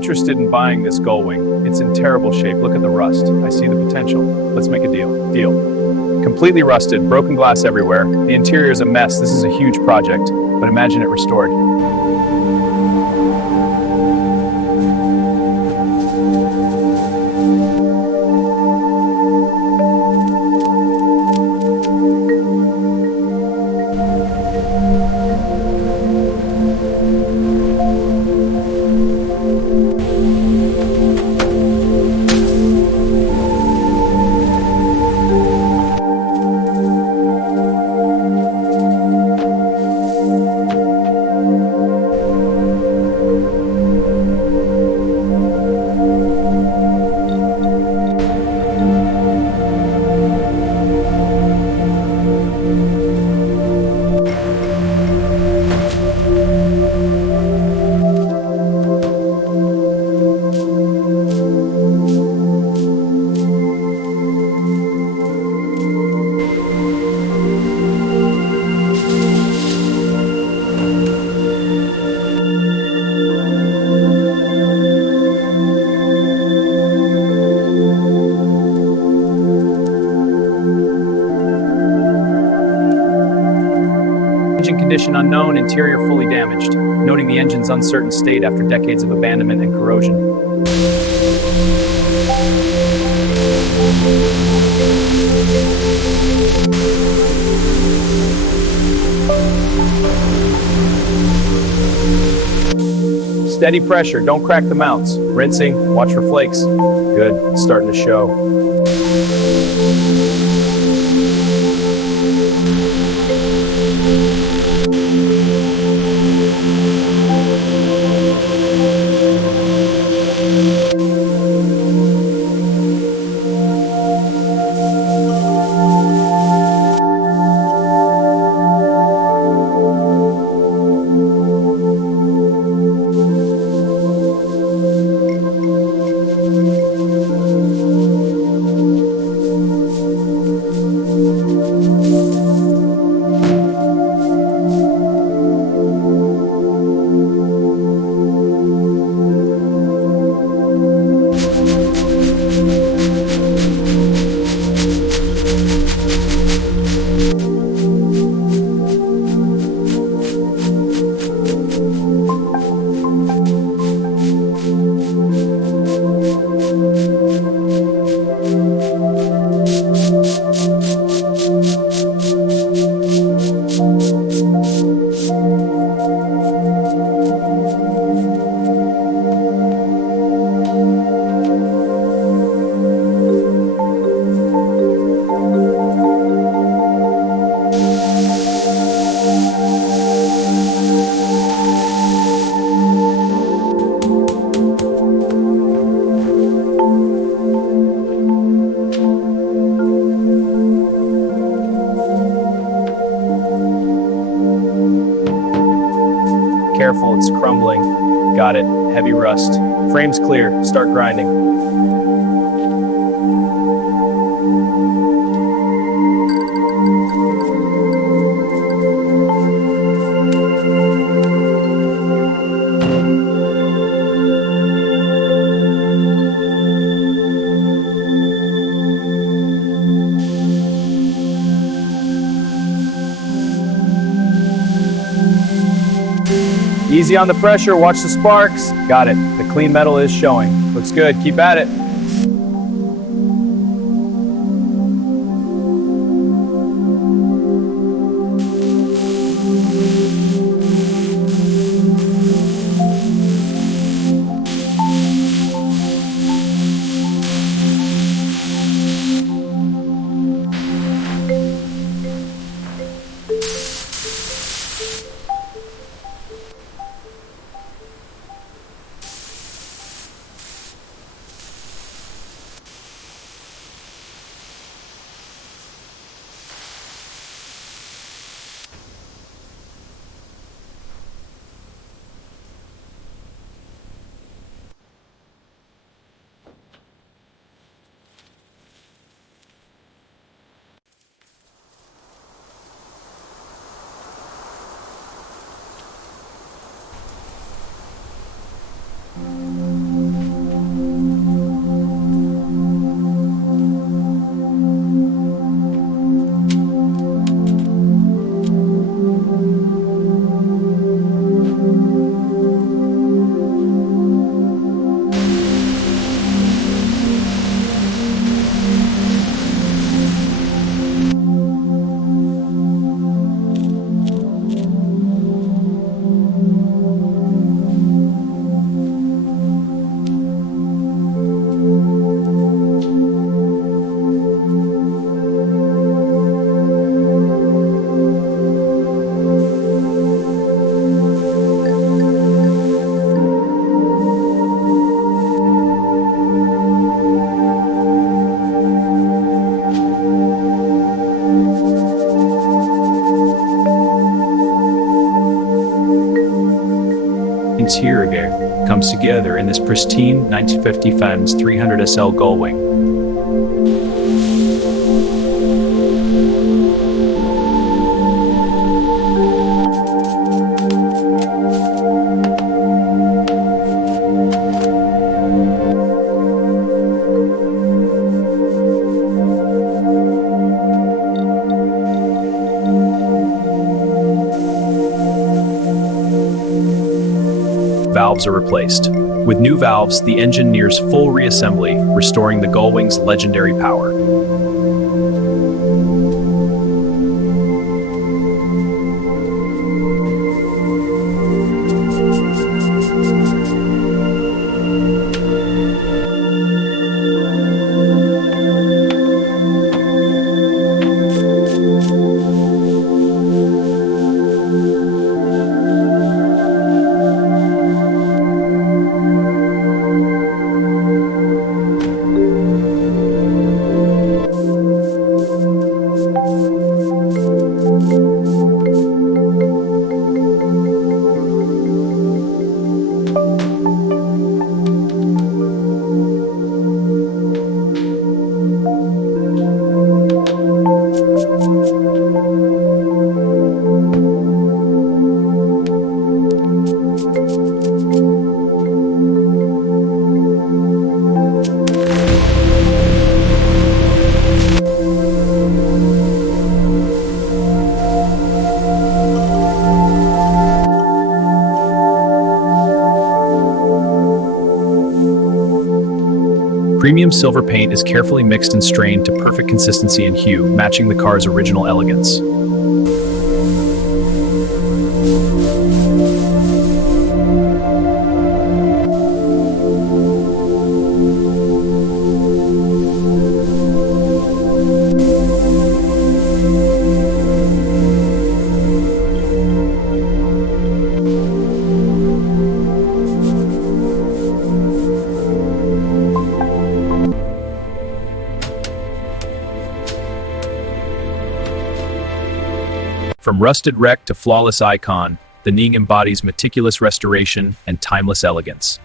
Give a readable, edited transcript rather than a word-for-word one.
interested in buying this gullwing. It's in terrible shape. Look at the rust. I see the potential. Let's make a deal. Deal. Completely rusted, broken glass everywhere. The interior is a mess. This is a huge project, but imagine it restored. Engine condition unknown, interior fully damaged, noting the engine's uncertain state after decades of abandonment and corrosion. Steady pressure, don't crack the mounts. Rinsing, watch for flakes. Good, it's starting to show. Careful, it's crumbling. Got it. Heavy rust. Frame's clear. Start grinding. Easy on the pressure, watch the sparks. Got it. The clean metal is showing. Looks good. Keep at it. interior comes together in this pristine 1950 Fen's 300 SL Gullwing. Valves are replaced. With new valves, the engine nears full reassembly, restoring the Gullwing's legendary power. Premium silver paint is carefully mixed and strained to perfect consistency and hue, matching the car's original elegance. From rusted wreck to flawless icon, the Ning embodies meticulous restoration and timeless elegance.